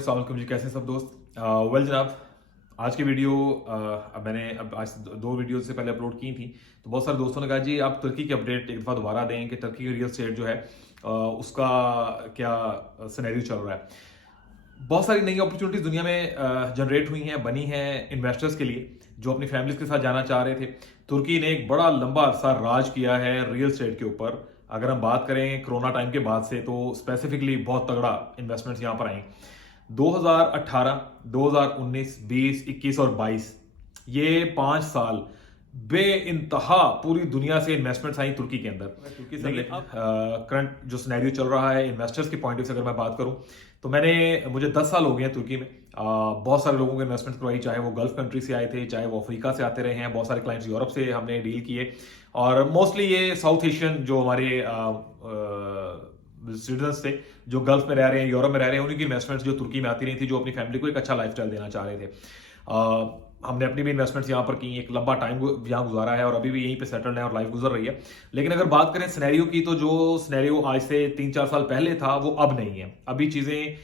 Morning, अस्सलाम वालेकुम जी। कैसे हैं सब दोस्त? वेल जनाब, आज की वीडियो मैंने आज दो वीडियो से पहले अपलोड की थी। तो बहुत सारे दोस्तों ने कहा जी आप तुर्की की अपडेट एक दफ़ा दोबारा दें कि तुर्की की रियल स्टेट जो है उसका क्या सिनेरियो चल रहा है। बहुत सारी नई अपॉर्चुनिटीज दुनिया में जनरेट हुई हैं, बनी हैं इन्वेस्टर्स के लिए जो अपनी फैमिलीज के साथ जाना चाह रहे थे। तुर्की ने एक बड़ा लंबा अरसा राज किया है रियल स्टेट के ऊपर। अगर हम बात करें कोरोना टाइम के बाद से, तो स्पेसिफिकली बहुत तगड़ा इन्वेस्टमेंट्स यहाँ पर आई। 2018, 2019, 20, 21 और 22 ये 5 साल बे इंतहा पूरी दुनिया से इन्वेस्टमेंट्स आई तुर्की के अंदर। तुर्की से करंट जो सिनेरियो चल रहा है इन्वेस्टर्स के पॉइंट ऑफ व्यू से अगर मैं बात करूं, तो मुझे 10 साल हो गए हैं तुर्की में। बहुत सारे लोगों को इन्वेस्टमेंट करवाई, चाहे वो गल्फ कंट्री से आए थे, चाहे वो अफ्रीका से आते रहे हैं। बहुत सारे क्लाइंट्स यूरोप से हमने डील किए, और मोस्टली ये साउथ एशियन जो हमारे सिटीजन्स थे जो गल्फ में रह रहे हैं, यूरोप में रह रहे हैं, उनकी इन्वेस्टमेंट्स जो तुर्की में आती रही थी, जो अपनी फैमिली को एक अच्छा लाइफस्टाइल देना चाह रहे थे। हमने अपनी भी इन्वेस्टमेंट्स यहाँ पर की, एक लंबा टाइम यहाँ गुजारा है और अभी भी यहीं पे सेटल्ड है और लाइफ गुजर रही है। लेकिन अगर बात करें सिनेरियो की, तो जो सिनेरियो आज से 3-4 साल पहले था वो अब नहीं है। अभी चीजें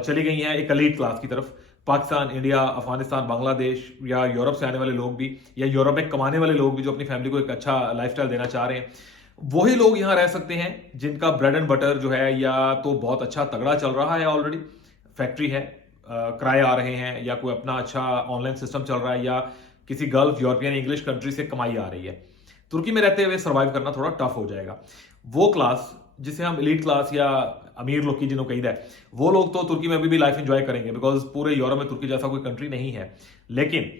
चली गई हैं एक एलीट क्लास की तरफ। पाकिस्तान, इंडिया, अफगानिस्तान, बांग्लादेश या यूरोप से आने वाले लोग भी, या यूरोप में कमाने वाले लोग भी जो अपनी फैमिली को एक अच्छा लाइफस्टाइल देना चाह रहे हैं, वही लोग यहाँ रह सकते हैं जिनका ब्रेड एंड बटर जो है या तो बहुत अच्छा तगड़ा चल रहा है, ऑलरेडी फैक्ट्री है, किराए आ रहे हैं, या कोई अपना अच्छा ऑनलाइन सिस्टम चल रहा है, या किसी गल्फ, यूरोपियन, इंग्लिश कंट्री से कमाई आ रही है। तुर्की में रहते हुए सर्वाइव करना थोड़ा टफ हो जाएगा। वो क्लास जिसे हम एलीट क्लास या अमीर लोग की जिन्हों कही है, वो लोग तो तुर्की में अभी भी लाइफ एंजॉय करेंगे, बिकॉज पूरे यूरोप में तुर्की जैसा कोई कंट्री नहीं है। लेकिन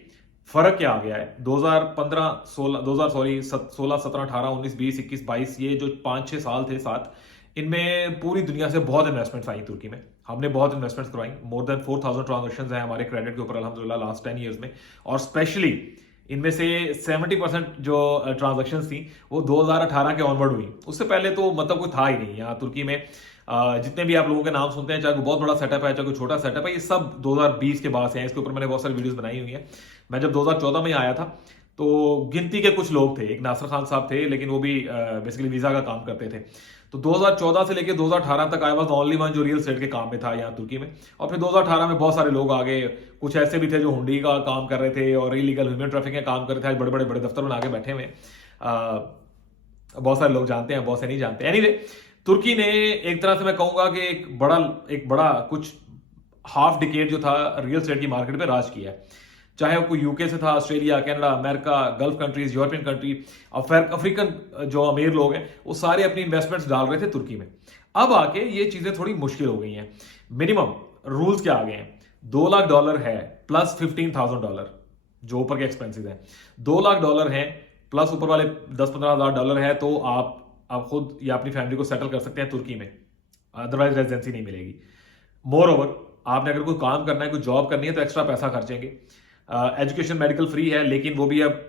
फर्क क्या आ गया है? 2015, 16, 17, 18, 19, 20, 21, 22 ये जो 5-6 साल थे, 7, इनमें पूरी दुनिया से बहुत इन्वेस्टमेंट्स आई तुर्की में। हमने बहुत इन्वेस्टमेंट्स करवाई। मोर देन 4000 ट्रांजेक्शन हैं हमारे क्रेडिट के ऊपर अल्हम्दुलिल्लाह लास्ट 10 ईयर्स में। और स्पेशली इनमें से 70% जो ट्रांजेक्शन थी वो 2018 के ऑनवर्ड हुई। उससे पहले तो मतलब कोई था ही नहीं यहाँ तुर्की में। जितने भी आप लोगों के नाम सुनते हैं, चाहे कोई बहुत बड़ा सेटअप है, चाहे कोई छोटा सेटअप है, ये सब 2020 के बाद से हैं। इसके ऊपर मैंने बहुत सारी वीडियोस बनाई हुई हैं। मैं जब 2014 में आया था तो गिनती के कुछ लोग थे। एक नासिर खान साहब थे, लेकिन वो भी बेसिकली वीजा का काम करते थे। तो 2014 से लेकर 2018 तक I was the only one जो रियल एस्टेट के काम में था यहाँ तुर्की में। और फिर 2018 में बहुत सारे लोग आ गए। कुछ ऐसे भी थे जो हुंडी का काम कर रहे थे और इलीगल ह्यूमन ट्रैफिक का काम कर रहे थे। आज बड़े बड़े बड़े दफ्तर बना के बैठे हुए। बहुत सारे लोग जानते हैं, बहुत से नहीं जानते। एनीवे, तुर्की ने एक तरह से मैं कहूंगा कि एक बड़ा कुछ हाफ डिकेड जो था रियल एस्टेट की मार्केट पे राज किया है। चाहे वो कोई यूके से था, Australia, Canada, America, gulf countries, European country, African जो अमीर लोग हैं, वो सारे अपनी इन्वेस्टमेंट्स डाल रहे थे तुर्की में। अब आके ये चीजें थोड़ी मुश्किल हो गई हैं। मिनिमम रूल्स क्या आ गए हैं? $2 लाख है प्लस $15,000 जो ऊपर के एक्सपेंसिस हैं। $2 लाख है प्लस ऊपर वाले 10-15 हज़ार डॉलर है, तो आप खुद या अपनी फैमिली को सेटल कर सकते हैं तुर्की में। अदरवाइज रेजिडेंसी नहीं मिलेगी। मोर ओवर, आपने अगर कोई काम करना है, कोई जॉब करनी है, तो एक्स्ट्रा पैसा खर्चेंगे। एजुकेशन मेडिकल फ्री है, लेकिन वो भी अब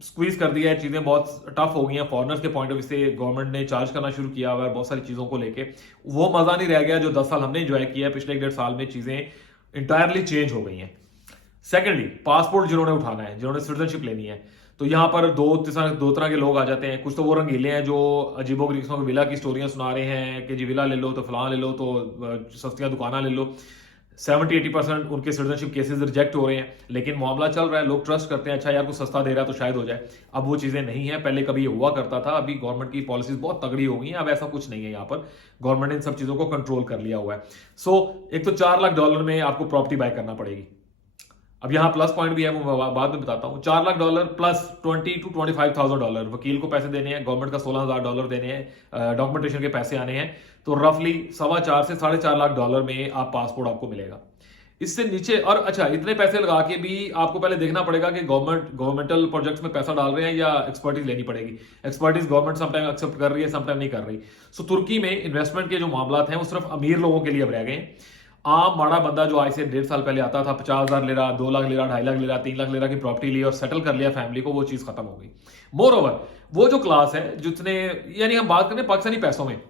स्क्वीज कर दिया है। चीजें बहुत टफ हो गई हैं फॉरनर्स के पॉइंट ऑफ व्यू से। गवर्नमेंट ने चार्ज करना शुरू किया हुआ है बहुत सारी चीजों को लेके। वो मजा नहीं रह गया जो 10 साल हमने एंजॉय किया है। पिछले 1-1.5 साल में चीजें इंटायरली चेंज हो गई हैं। सेकेंडली, पासपोर्ट जिन्होंने उठाना है, जिन्होंने सिटीजनशिप लेनी है, तो यहाँ पर दो तरह के लोग आ जाते हैं। कुछ तो वो रंगीले हैं जो अजीबोगरीब किस्मों की विला की स्टोरियां सुना रहे हैं कि जी विला ले लो तो फलां ले लो तो सस्तियां दुकाना ले लो। 70-80% उनके सिटीजनशिप केसेस रिजेक्ट हो रहे हैं, लेकिन मामला चल रहा है। लोग ट्रस्ट करते हैं, अच्छा यार कुछ सस्ता दे रहा है तो शायद हो जाए। अब वो चीजें नहीं है, पहले कभी ये हुआ करता था। अभी गवर्नमेंट की पॉलिसीज बहुत तगड़ी हो गई हैं। अब ऐसा कुछ नहीं है। यहाँ पर गवर्नमेंट ने इन सब चीजों को कंट्रोल कर लिया हुआ है। एक तो $4 लाख में आपको प्रॉपर्टी बाय करना पड़ेगी। अब यहाँ प्लस पॉइंट भी है, वो मैं बाद में बताता हूँ। $4 लाख प्लस $20,000-25,000 वकील को पैसे देने हैं, गवर्नमेंट का $16,000 देने हैं, डॉक्यूमेंटेशन के पैसे आने हैं। तो रफली $4.25 से $4.5 लाख में आप पासपोर्ट आपको मिलेगा। इससे नीचे, और अच्छा इतने पैसे लगा के भी आपको पहले देखना पड़ेगा कि गवर्नमेंटल प्रोजेक्ट्स में पैसा डाल रहे हैं या एक्सपर्टीज लेनी पड़ेगी। एक्सपर्टीज गवर्नमेंट समटाइम एक्सेप्ट कर रही है, समटाइम नहीं कर रही। सो तुर्की में इन्वेस्टमेंट के जो मामला हैं वो सिर्फ अमीर लोगों के लिए अब रह गए। आम माड़ा बंदा जो आज से 1.5 साल पहले आता था, 50,000 ले रहा, 2 लाख ले रहा, 2.5 लाख ले रहा, 3 लाख ले रहा की प्रॉपर्टी ली और सेटल कर लिया फैमिली को, वो चीज खत्म हो गई। मोर ओवर, वो जो क्लास है जितने, यानी हम बात करें पाकिस्तानी पैसों में,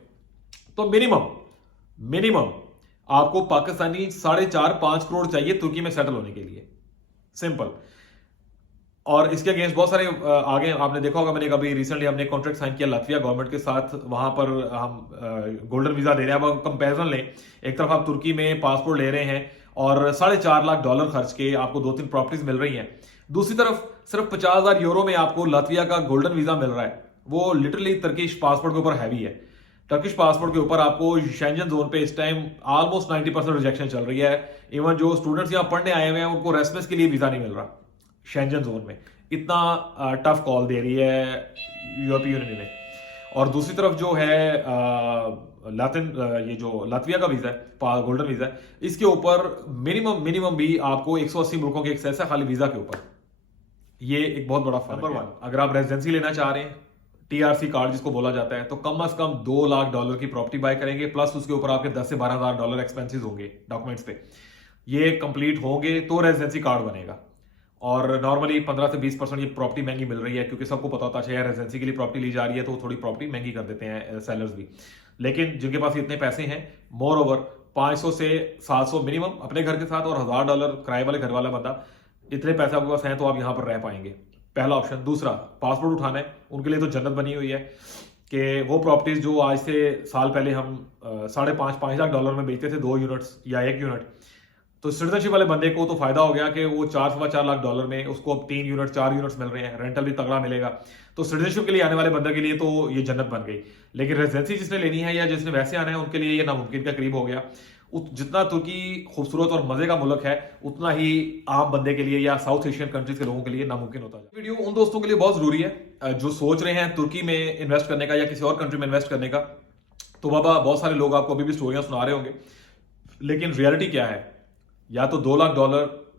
तो मिनिमम आपको पाकिस्तानी 4.5-5 करोड़ चाहिए तुर्की में सेटल होने के लिए। सिंपल। और इसके अगेंस्ट बहुत सारे आगे आपने देखा होगा, मैंने कभी रिसेंटली हमने कॉन्ट्रैक्ट साइन किया लातविया गवर्नमेंट के साथ, वहां पर हम गोल्डन वीजा दे रहे हैं। अब कंपैरिजन लें, एक तरफ आप तुर्की में पासपोर्ट ले रहे हैं और $4.5 लाख खर्च के आपको 2-3 प्रॉपर्टीज मिल रही हैं, दूसरी तरफ सिर्फ 50,000 यूरो में आपको लातविया का गोल्डन वीजा मिल रहा है। वो लिटरली टर्किश पासपोर्ट के ऊपर हैवी है। टर्किश पासपोर्ट के ऊपर आपको शेंजन जोन पे इस टाइम ऑलमोस्ट 90% रिजेक्शन चल रही है। इवन जो स्टूडेंट्स यहाँ पढ़ने आए हुए हैं उनको रेसिडेंस के लिए वीजा नहीं मिल रहा शेंजन जोन में। इतना टफ कॉल दे रही है यूरोपीय यूनियन ने। और दूसरी तरफ जो है ये जो लातविया का वीजा है, गोल्डन वीजा है, इसके ऊपर मिनिमम भी आपको 180 मुल्कों के एक्सेस है खाली वीजा के ऊपर। ये एक बहुत बड़ा फर्क है। नंबर 1, अगर आप रेजिडेंसी लेना चाह रहे हैं, टीआरसी कार्ड जिसको बोला जाता है, तो कम से कम $2 लाख की प्रॉपर्टी बाय करेंगे, प्लस उसके ऊपर आपके $10,000 से $12,000 एक्सपेंसेस होंगे डॉक्यूमेंट्स पे। ये कंप्लीट होंगे तो रेजिडेंसी कार्ड बनेगा। और नॉर्मली 15 से 20% ये प्रॉपर्टी महंगी मिल रही है, क्योंकि सबको पता होता है यार रेजिडेंसी के लिए प्रॉपर्टी ली जा रही है तो थोड़ी प्रॉपर्टी महंगी कर देते हैं सेलर्स भी। लेकिन जिनके पास इतने पैसे हैं, मोर ओवर 500 से 700 मिनिमम अपने घर के साथ और $1,000 किराए वाले घर वाला बंदा, इतने पैसे आपके पास हैं तो आप यहाँ पर रह पाएंगे। पहला ऑप्शन। दूसरा, पासपोर्ट उठाना है, उनके लिए तो जन्नत बनी हुई है कि वो प्रॉपर्टीज जो आज से साल पहले हम $5.5 लाख में बेचते थे 2 यूनिट्स या 1 यूनिट, तो सिटीजनशिप वाले बंदे को तो फायदा हो गया कि वो $4.25 लाख में उसको अब 3 यूनिट 4 यूनिट्स मिल रहे हैं, रेंटल भी तगड़ा मिलेगा। तो सिटीजनशिप के लिए आने वाले बंदे के लिए तो ये जन्नत बन गई। लेकिन रेजिडेंसी जिसने लेनी है या जिसने वैसे आना है उनके लिए ये नामुमकिन का करीब हो गया। जितना तुर्की खूबसूरत और मजे का मुल्क है, उतना ही आम बंदे के लिए या साउथ एशियन कंट्रीज के लोगों के लिए नामुमकिन होता है। वीडियो उन दोस्तों के लिए बहुत जरूरी है जो सोच रहे हैं तुर्की में इन्वेस्ट करने का या किसी और कंट्री में इन्वेस्ट करने का। तो बाबा, बहुत सारे लोग आपको अभी भी स्टोरियां सुना रहे होंगे, लेकिन रियलिटी क्या है? या तो $2 लाख,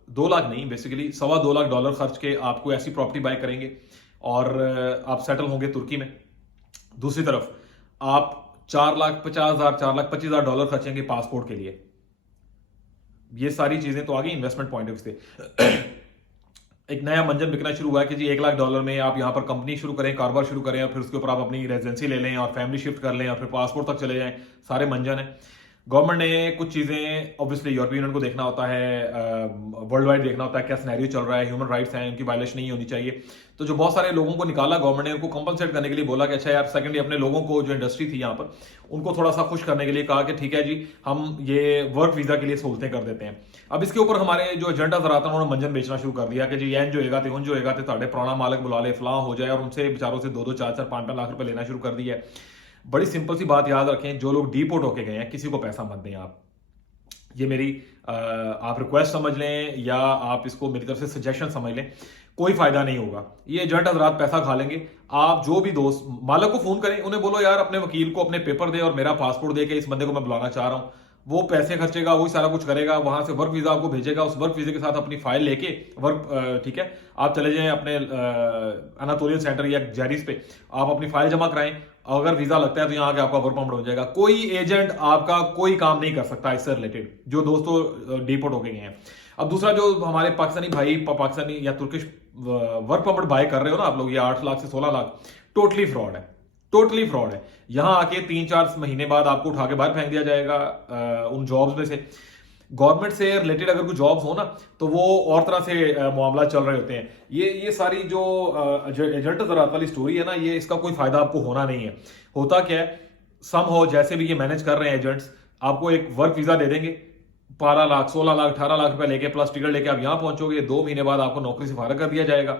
2 लाख नहीं, बेसिकली $2.25 लाख खर्च के आपको ऐसी प्रॉपर्टी बाय करेंगे और आप सेटल होंगे तुर्की में। दूसरी तरफ आप $4,50,000 $4,25,000 खर्चेंगे पासपोर्ट के लिए। ये सारी चीजें तो आ गई इन्वेस्टमेंट पॉइंट ऑफ व्यू से। एक नया मंजन बिकना शुरू हुआ है कि जी $1 लाख में आप यहाँ पर कंपनी शुरू करें, कारोबार शुरू करें और फिर उसके ऊपर आप अपनी रेजिडेंसी ले लें और फैमिली शिफ्ट कर लें और फिर पासपोर्ट तक चले जाएं। सारे मंजन है। गवर्नमेंट ने कुछ चीजें ऑब्वियसली यूरोपीय यूनियन को देखना होता है, वर्ल्ड वाइड देखना होता है क्या सिनेरियो चल रहा है, ह्यूमन राइट्स हैं, उनकी वायलेशन नहीं होनी चाहिए। तो जो बहुत सारे लोगों को निकाला गवर्नमेंट ने, उनको कंपनसेट करने के लिए बोला कि अच्छा यार, सेकेंडली अपने लोगों को, जो इंडस्ट्री थी यहाँ पर, उनको थोड़ा सा खुश करने के लिए कहा कि ठीक है जी, हम ये वर्क वीजा के लिए सहूलतें कर देते हैं। अब इसके ऊपर हमारे जो एजेंडा जराता है उन्होंने मंजन बेचना शुरू कर दिया कि जी एन जो होगा तो उन जो होगा तो ताड़े पुराना मालिक बुला ले, फलां हो जाए, और उनसे बेचारों से 2-2 4-4 5-5 लाख रुपए लेना शुरू कर दिया है। बड़ी सिंपल सी बात याद रखें, जो लोग डीपोर्ट होके गए हैं, किसी को पैसा मत दें आप। ये मेरी आप रिक्वेस्ट समझ लें या आप इसको मेरी तरफ से सजेशन समझ लें, कोई फायदा नहीं होगा। ये एजेंट हजरात पैसा खा लेंगे। आप जो भी दोस्त मालिक को फोन करें, उन्हें बोलो यार अपने वकील को अपने पेपर दे और मेरा पासपोर्ट दे के इस बंदे को मैं बुलाना चाह रहा हूं। वो पैसे खर्चेगा, वही सारा कुछ करेगा, वहां से वर्क वीजा आपको भेजेगा। उस वर्क वीजे के साथ अपनी फाइल लेके ठीक है, आप चले जाएं अपने अनातोलियन सेंटर या जैरिस पे, आप अपनी फाइल जमा कराएं। अगर वीजा लगता है तो यहाँ आके आपका वर्क परमिट हो जाएगा। कोई एजेंट आपका कोई काम नहीं कर सकता इससे रिलेटेड, जो दोस्तों डिपोर्ट होके गए हैं। अब दूसरा, जो हमारे पाकिस्तानी भाई पाकिस्तानी या तुर्किश वर्क परमिट बाय कर रहे हो ना आप लोग, ये 8 लाख से 16 लाख, टोटली फ्रॉड है, टोटली फ्रॉड है। यहां आके 3-4 महीने बाद आपको उठा के बाहर फेंक दिया जाएगा उन जॉब्स में से। गवर्नमेंट से रिलेटेड अगर कोई जॉब्स हो ना, तो वो और तरह से मामला चल रहे होते हैं। ये सारी जो एजेंट ज़रात वाली स्टोरी है ना, ये इसका कोई फायदा आपको होना नहीं है। होता क्या है, सम हो जैसे भी ये मैनेज कर रहे हैं एजेंट्स, आपको एक वर्क वीजा दे देंगे, 12 लाख 16 लाख 18 लाख रुपए लेके प्लस टिकट लेके आप यहां पहुंचोगे। 2 महीने बाद आपको नौकरी से फारग कर दिया जाएगा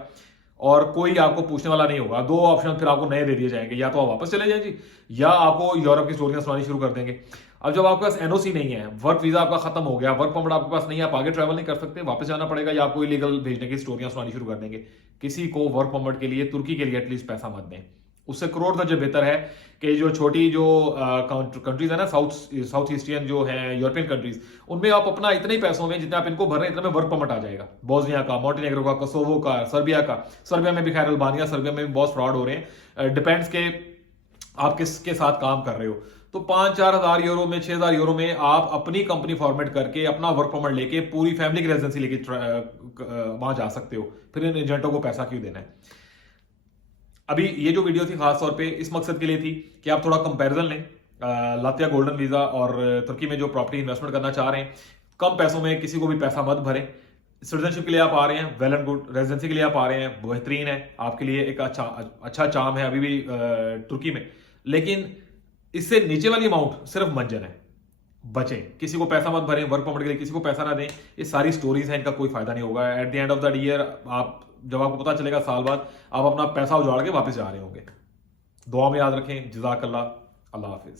और कोई आपको पूछने वाला नहीं होगा। 2 ऑप्शन फिर आपको नए दे दिए जाएंगे, या तो आप वापस चले जाएं जी, या आपको यूरोप की स्टोरियां सुनानी शुरू कर देंगे। अब जब आपके पास एनओसी नहीं है, वर्क वीजा आपका खत्म हो गया, वर्क परमिट आपके पास नहीं है, आप आगे ट्रैवल नहीं कर सकते, वापस जाना पड़ेगा, या आपको इलीगल भेजने की स्टोरियां सुनानी शुरू कर देंगे। किसी को वर्क परमिट के लिए, तुर्की के लिए एटलीस्ट पैसा मत दें। उससे करोड़ दर्जे बेहतर है कि जो छोटी जो कंट्रीज है ना, साउथ ईस्टियन जो है यूरोपियन कंट्रीज, उनमें आप अपना इतने ही पैसों में जितने आप इनको भर रहे हैं, इतने में वर्क परमिट आ जाएगा। बोस्निया का, मोंटेनेग्रो का, कोसोवो का, सर्बिया का। सर्बिया में भी खैर, अल्बानिया, सर्बिया में भी बहुत फ्रॉड हो रहे हैं। डिपेंड्स के आप किसके साथ काम कर रहे हो। तो 5-4 हज़ार यूरो में, 6 हज़ार यूरो में आप अपनी कंपनी फॉर्मेट करके अपना वर्क परमिट लेके पूरी फैमिली की रेजिडेंसी लेके वहां जा सकते हो। फिर इन एजेंटों को पैसा क्यों देना है? अभी ये जो वीडियो थी खास तौर पे इस मकसद के लिए थी कि आप थोड़ा कंपैरिजन लें लातविया गोल्डन वीजा और तुर्की में जो प्रॉपर्टी इन्वेस्टमेंट करना चाह रहे हैं। कम पैसों में किसी को भी पैसा मत भरें। सिटीजनशिप के लिए आप आ रहे हैं, वेल एंड गुड। रेजिडेंसी के लिए आप आ रहे हैं, बेहतरीन है, आपके लिए एक अच्छा चाम है अभी भी तुर्की में। लेकिन इससे नीचे वाली अमाउंट सिर्फ मंजन है। बचें, किसी को पैसा मत भरें, वर्क परमिट के लिए किसी को पैसा ना दें। ये सारी स्टोरीज हैं, इनका कोई फायदा नहीं होगा। At the end of the year आप, जब आपको पता चलेगा साल बाद, आप अपना पैसा उजाड़ के वापस जा रहे होंगे। दुआ में याद रखें। जज़ाकल्लाह। अल्लाह हाफिज।